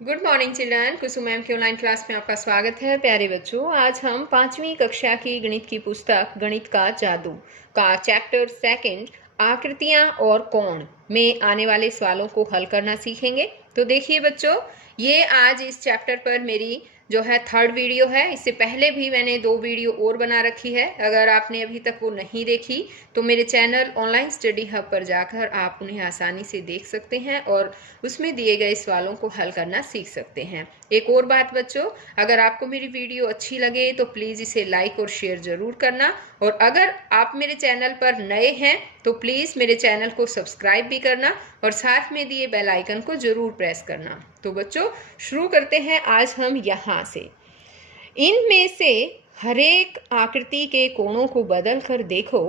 Good morning children. Kusum ma'am की online class में आपका स्वागत है। प्यारे बच्चों, आज हम 5वीं कक्षा की गणित की पुस्तक गणित का जादू का चैप्टर सेकंड आकृतियां और कोण में आने वाले सवालों को हल करना सीखेंगे। तो देखिए बच्चों, ये आज इस चैप्टर पर मेरी जो है थर्ड वीडियो है। इससे पहले भी मैंने 2 वीडियो और बना रखी है। अगर आपने अभी तक वो नहीं देखी तो मेरे चैनल ऑनलाइन स्टडी हब पर जाकर आप उन्हें आसानी से देख सकते हैं और उसमें दिए गए सवालों को हल करना सीख सकते हैं। एक और बात बच्चों, अगर आपको मेरी वीडियो अच्छी लगे तो प्लीज़ इसे लाइक और शेयर ज़रूर करना, और अगर आप मेरे चैनल पर नए हैं तो प्लीज़ मेरे चैनल को सब्सक्राइब भी करना और साथ में दिए बेल आइकन को ज़रूर प्रेस करना। तो बच्चों, शुरू करते हैं आज हम यहाँ से। इनमें से हरेक आकृति के कोणों को बदल कर देखो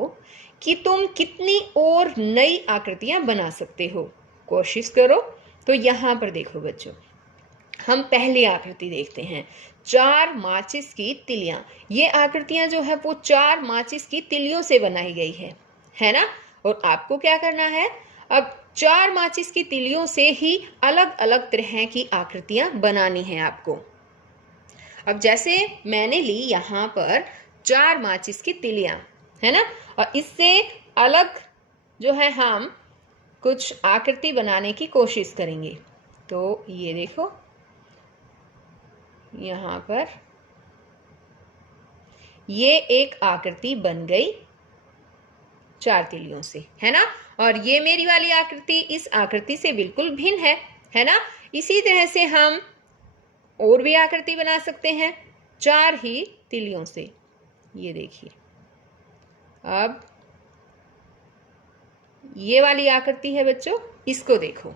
कि तुम कितनी और नई आकृतियां बना सकते हो। कोशिश करो। तो यहाँ पर देखो बच्चों, हम पहली आकृति देखते हैं, 4 माचिस की तिलियां। ये आकृतियां जो है वो 4 माचिस की तिलियों से बनाई गई है ना। और आपको क्या करना है, अब 4 माचिस की तिलियों से ही अलग अलग तरह की आकृतियां बनानी है आपको। अब जैसे मैंने ली यहाँ पर 4 माचिस की तिलियां, है ना, और इससे अलग जो है हम कुछ आकृति बनाने की कोशिश करेंगे। तो ये देखो, यहाँ पर ये एक आकृति बन गई 4 तिलियों से, है ना। और ये मेरी वाली आकृति इस आकृति से बिल्कुल भिन्न है ना। इसी तरह से हम और भी आकृति बना सकते हैं 4 ही तिलियों से। ये देखिए, अब ये वाली आकृति है बच्चों, इसको देखो,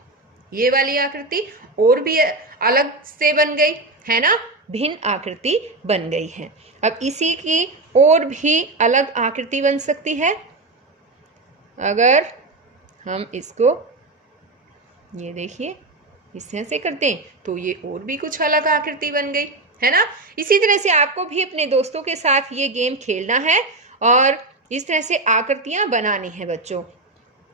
ये वाली आकृति और भी अलग से बन गई, है ना, भिन्न आकृति बन गई है। अब इसी की और भी अलग आकृति बन सकती है। अगर हम इसको, ये देखिए, इस तरह से करते हैं तो ये और भी कुछ अलग आकृति बन गई, है ना। इसी तरह से आपको भी अपने दोस्तों के साथ ये गेम खेलना है और इस तरह से आकृतियां बनानी है बच्चों।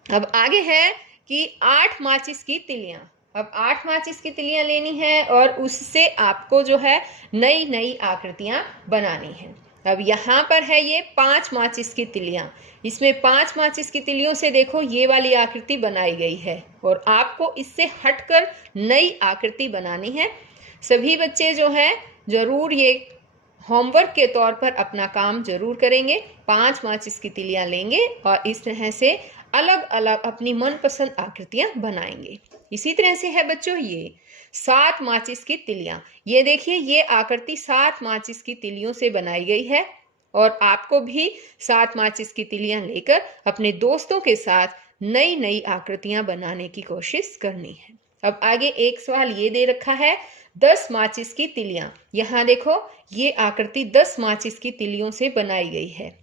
अब आगे है कि 8 माचिस की तिलियां। अब 8 माचिस की तिलियां लेनी है और उससे आपको जो है नई नई आकृतियां बनानी है। अब यहाँ पर है ये 5 माचिस की तिलियां। इसमें 5 माचिस की तिलियों से देखो ये वाली आकृति बनाई गई है और आपको इससे हटकर नई आकृति बनानी है। सभी बच्चे जो है जरूर ये होमवर्क के तौर पर अपना काम जरूर करेंगे। 5 माचिस की तिलियां लेंगे और इस तरह से अलग अलग अपनी मनपसंद आकृतियां बनाएंगे। इसी तरह से है बच्चों ये 7 माचिस की तिलियां। ये देखिए, ये आकृति 7 माचिस की तिलियों से बनाई गई है और आपको भी 7 माचिस की तिलियां लेकर अपने दोस्तों के साथ नई नई आकृतियां बनाने की कोशिश करनी है। अब आगे एक सवाल ये दे रखा है, 10 माचिस की तिलियां। यहाँ देखो, ये आकृति 10 माचिस की तिलियों से बनाई गई है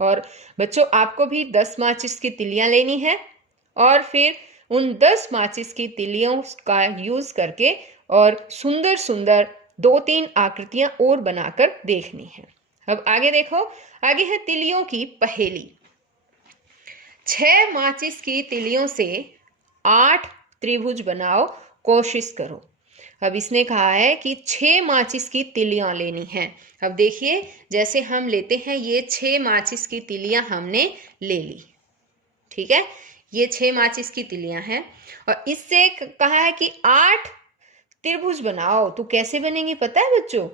और बच्चों आपको भी 10 माचिस की तिलियां लेनी है और फिर उन 10 माचिस की तिलियों का यूज करके और सुंदर सुंदर 2-3 आकृतियां और बनाकर देखनी है। अब आगे देखो, आगे है तिलियों की पहेली। 6 माचिस की तिलियों से 8 त्रिभुज बनाओ, कोशिश करो। अब इसने कहा है कि 6 माचिस की तिलियां लेनी है। अब देखिए, जैसे हम लेते हैं, ये 6 माचिस की तिलियां हमने ले ली, ठीक है, ये 6 माचिस की तिलियां हैं और इससे कहा है कि 8 त्रिभुज बनाओ। तो कैसे बनेंगे पता है बच्चों?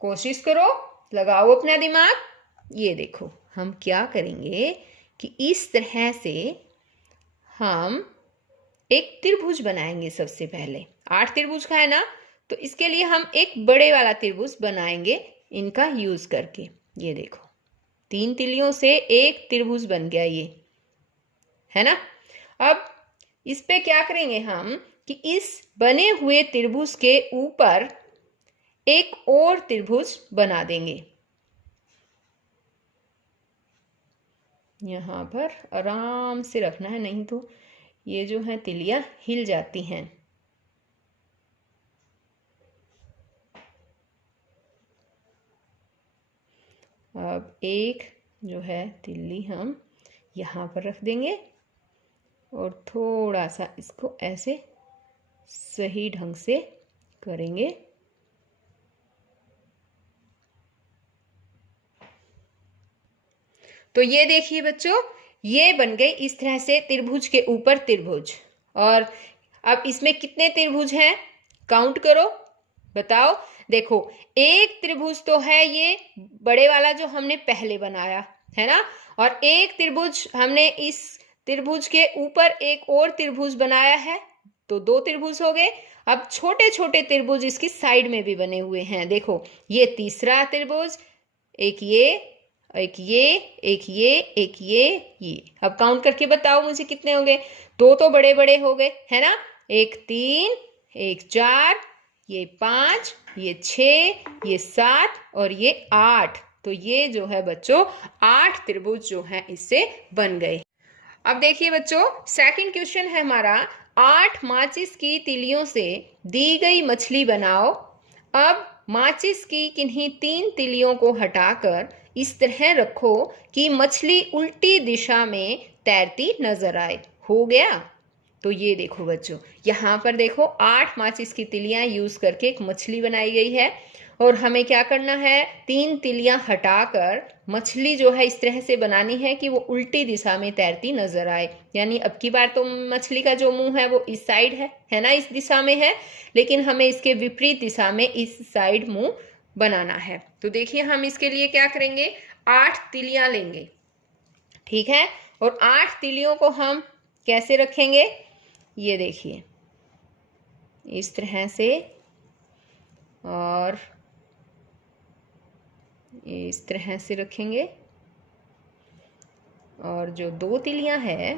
कोशिश करो, लगाओ अपना दिमाग। ये देखो, हम क्या करेंगे कि इस तरह से हम एक त्रिभुज बनाएंगे। सबसे पहले 8 त्रिभुज का है ना, तो इसके लिए हम एक बड़े वाला त्रिभुज बनाएंगे इनका यूज करके। ये देखो, 3 तिलियों से एक त्रिभुज बन गया ये, है ना। अब इस पे क्या करेंगे हम कि इस बने हुए त्रिभुज के ऊपर एक और त्रिभुज बना देंगे। यहाँ पर आराम से रखना है, नहीं तो ये जो है तिलियां हिल जाती हैं। अब एक जो है तिल्ली हम यहाँ पर रख देंगे और थोड़ा सा इसको ऐसे सही ढंग से करेंगे। तो ये देखिए बच्चों, ये बन गई इस तरह से त्रिभुज के ऊपर त्रिभुज। और अब इसमें कितने त्रिभुज हैं, काउंट करो, बताओ। देखो, एक त्रिभुज तो है ये बड़े वाला जो हमने पहले बनाया है ना, और एक त्रिभुज हमने इस त्रिभुज के ऊपर एक और त्रिभुज बनाया है, तो दो त्रिभुज हो गए। अब छोटे छोटे त्रिभुज इसकी साइड में भी बने हुए हैं। देखो, ये तीसरा त्रिभुज, एक ये, एक ये, एक ये, एक ये। अब काउंट करके बताओ मुझे कितने हो गए। दो तो बड़े बड़े हो गए है ना, एक 3, एक 4, ये 5, ये 6, ये 7 और ये 8। तो ये जो है बच्चों 8 त्रिभुज जो है इससे बन गए। अब देखिए बच्चों, सेकंड क्वेश्चन है हमारा, 8 माचिस की तीलियों से दी गई मछली बनाओ। अब माचिस की किन्हीं 3 तीलियों को हटाकर इस तरह रखो कि मछली उल्टी दिशा में तैरती नजर आए। हो गया। तो ये देखो बच्चों, यहाँ पर देखो 8 माचिस की तिलियां यूज करके एक मछली बनाई गई है, और हमें क्या करना है, 3 तिलियां हटाकर मछली जो है इस तरह से बनानी है कि वो उल्टी दिशा में तैरती नजर आए। यानी अब की बार तो मछली का जो मुंह है वो इस साइड है ना, इस दिशा में है, लेकिन हमें इसके विपरीत दिशा में इस साइड मुंह बनाना है। तो देखिए, हम इसके लिए क्या करेंगे, 8 तिलियां लेंगे, ठीक है, और 8 तिलियों को हम कैसे रखेंगे, ये देखिए इस तरह से, और इस तरह से रखेंगे, और जो 2 तिलियां है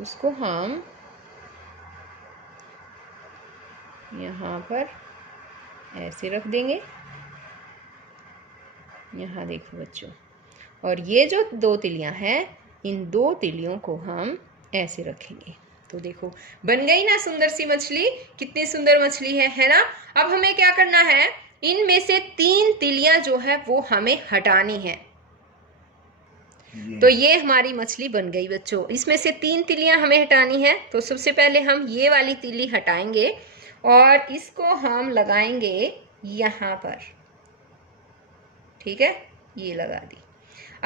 उसको हम यहाँ पर ऐसे रख देंगे। यहाँ देखो बच्चों, और ये जो 2 तिलियां हैं, इन 2 तिलियों को हम ऐसे रखेंगे। तो देखो, बन गई ना सुंदर सी मछली, कितनी सुंदर मछली है ना। अब हमें क्या करना है, इनमें से 3 तिलियां जो है वो हमें हटानी है। तो ये हमारी मछली बन गई बच्चों। इसमें से 3 तिलियां हमें हटानी है। तो सबसे पहले हम ये वाली तिली हटाएंगे और इसको हम लगाएंगे यहाँ पर, ठीक है, ये लगा दी।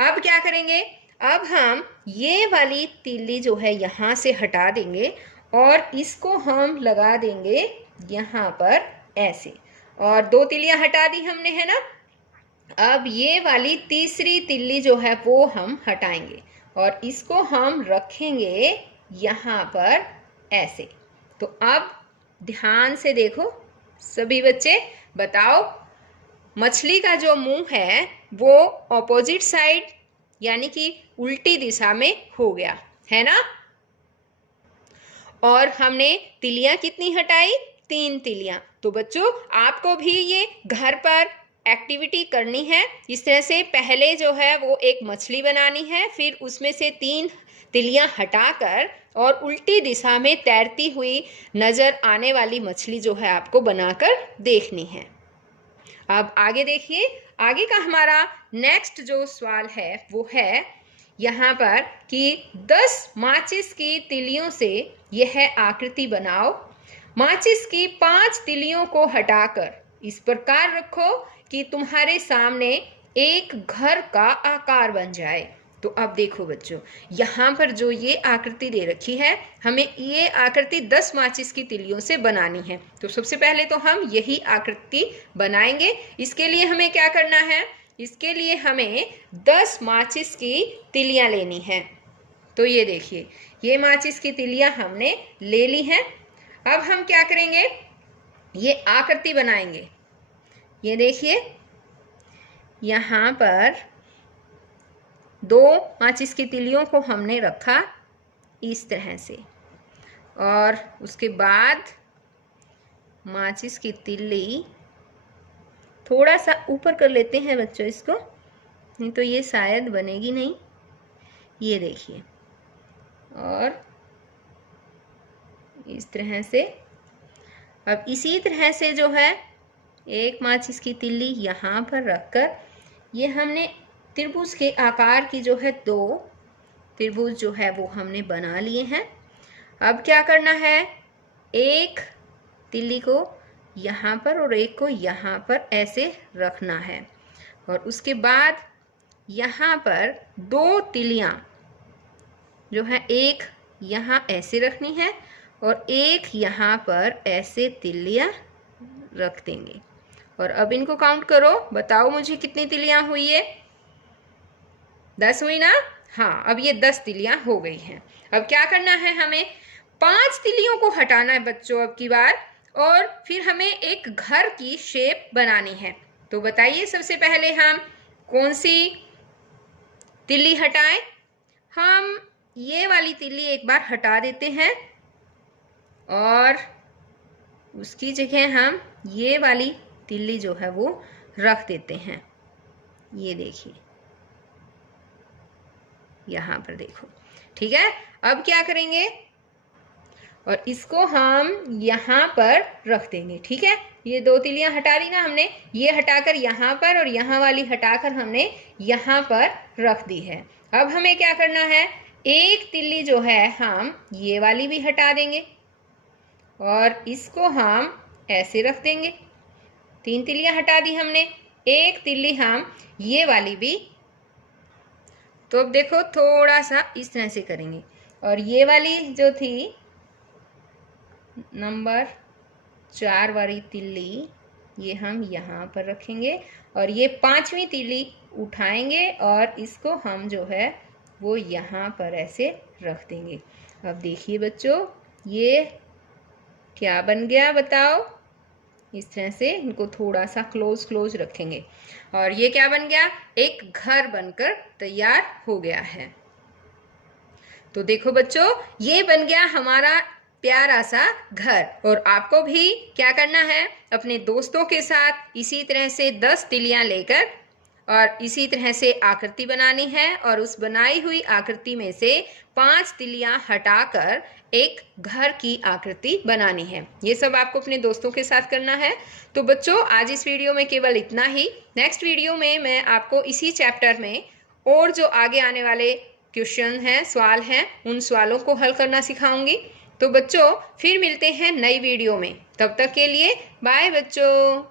अब क्या करेंगे, अब हम ये वाली तिल्ली जो है यहाँ से हटा देंगे और इसको हम लगा देंगे यहाँ पर ऐसे, और 2 तिल्लियां हटा दी हमने, है ना। अब ये वाली तीसरी तिल्ली जो है वो हम हटाएंगे और इसको हम रखेंगे यहाँ पर ऐसे। तो अब ध्यान से देखो सभी बच्चे, बताओ, मछली का जो मुंह है वो ऑपोजिट साइड यानी कि उल्टी दिशा में हो गया, है ना। और हमने तिलियां कितनी हटाई, 3 तिलियां। तो बच्चों, आपको भी ये घर पर एक्टिविटी करनी है। इस तरह से पहले जो है वो एक मछली बनानी है, फिर उसमें से 3 तिलियां हटाकर और उल्टी दिशा में तैरती हुई नजर आने वाली मछली जो है आपको बनाकर देखनी है। अब आगे देखिए, आगे का हमारा नेक्स्ट जो सवाल है वो है यहाँ पर कि 10 माचिस की तिलियों से यह आकृति बनाओ। माचिस की 5 तिलियों को हटाकर इस प्रकार रखो कि तुम्हारे सामने एक घर का आकार बन जाए। तो अब देखो बच्चों, यहाँ पर जो ये आकृति दे रखी है, हमें ये आकृति 10 माचिस की तिलियों से बनानी है। तो सबसे पहले तो हम यही आकृति बनाएंगे। इसके लिए हमें क्या करना है, इसके लिए हमें 10 माचिस की तिलियां लेनी है। तो ये देखिए, ये माचिस की तिलियां हमने ले ली हैं। अब हम क्या करेंगे, ये आकृति बनाएंगे। ये देखिए, यहाँ पर 2 माचिस की तिलियों को हमने रखा इस तरह से, और उसके बाद माचिस की तिल्ली थोड़ा सा ऊपर कर लेते हैं बच्चों इसको, नहीं तो ये शायद बनेगी नहीं। ये देखिए, और इस तरह से। अब इसी तरह से जो है एक माचिस की तिल्ली यहाँ पर रखकर ये हमने त्रिभुज के आकार की जो है 2 त्रिभुज जो है वो हमने बना लिए हैं। अब क्या करना है, एक तिल्ली को यहाँ पर और एक को यहाँ पर ऐसे रखना है। और उसके बाद यहाँ पर 2 तिल्लियाँ जो है, एक यहाँ ऐसे रखनी है और एक यहाँ पर ऐसे तिल्लियाँ रख देंगे। और अब इनको काउंट करो, बताओ मुझे कितनी तिल्लियाँ हुई है? 10 हुई ना? हाँ, अब ये 10 तिल्लियाँ हो गई हैं। अब क्या करना है, हमें 5 तिल्लियों को हटाना है बच्चों अब की बार, और फिर हमें एक घर की शेप बनानी है। तो बताइए सबसे पहले हम कौन सी तिल्ली हटाएं? हम ये वाली तिल्ली एक बार हटा देते हैं और उसकी जगह हम ये वाली तिल्ली जो है वो रख देते हैं। ये देखिए, यहाँ पर देखो, ठीक है। अब क्या करेंगे, और इसको हम यहाँ पर रख देंगे, ठीक है। ये 2 तिल्लियाँ हटा दी ना हमने, ये हटाकर यहाँ पर और यहाँ वाली हटाकर हमने यहाँ पर रख दी है। अब हमें क्या करना है, एक तिल्ली जो है हम ये वाली भी हटा देंगे और इसको हम ऐसे रख देंगे। 3 तिल्लियाँ हटा दी हमने, एक तिल्ली हम ये वाली भी। तो अब देखो, थोड़ा सा इस तरह से करेंगे और ये वाली जो थी नंबर 4 वाली तिल्ली, ये हम यहाँ पर रखेंगे और ये 5वीं तिल्ली उठाएंगे और इसको हम जो है वो यहाँ पर ऐसे रख देंगे। अब देखिए बच्चों, ये क्या बन गया बताओ? इस तरह से इनको थोड़ा सा क्लोज रखेंगे और ये क्या बन गया, एक घर बनकर तैयार हो गया है। तो देखो बच्चों, ये बन गया हमारा प्यारा सा घर। और आपको भी क्या करना है, अपने दोस्तों के साथ इसी तरह से 10 तिल्लियां लेकर और इसी तरह से आकृति बनानी है और उस बनाई हुई आकृति में से 5 तिल्लियां हटाकर एक घर की आकृति बनानी है। ये सब आपको अपने दोस्तों के साथ करना है। तो बच्चों, आज इस वीडियो में केवल इतना ही। नेक्स्ट वीडियो में मैं आपको इसी चैप्टर में और जो आगे आने वाले क्वेश्चन हैं, सवाल हैं, उन सवालों को हल करना सिखाऊंगी। तो बच्चों, फिर मिलते हैं नई वीडियो में। तब तक के लिए बाय बच्चों।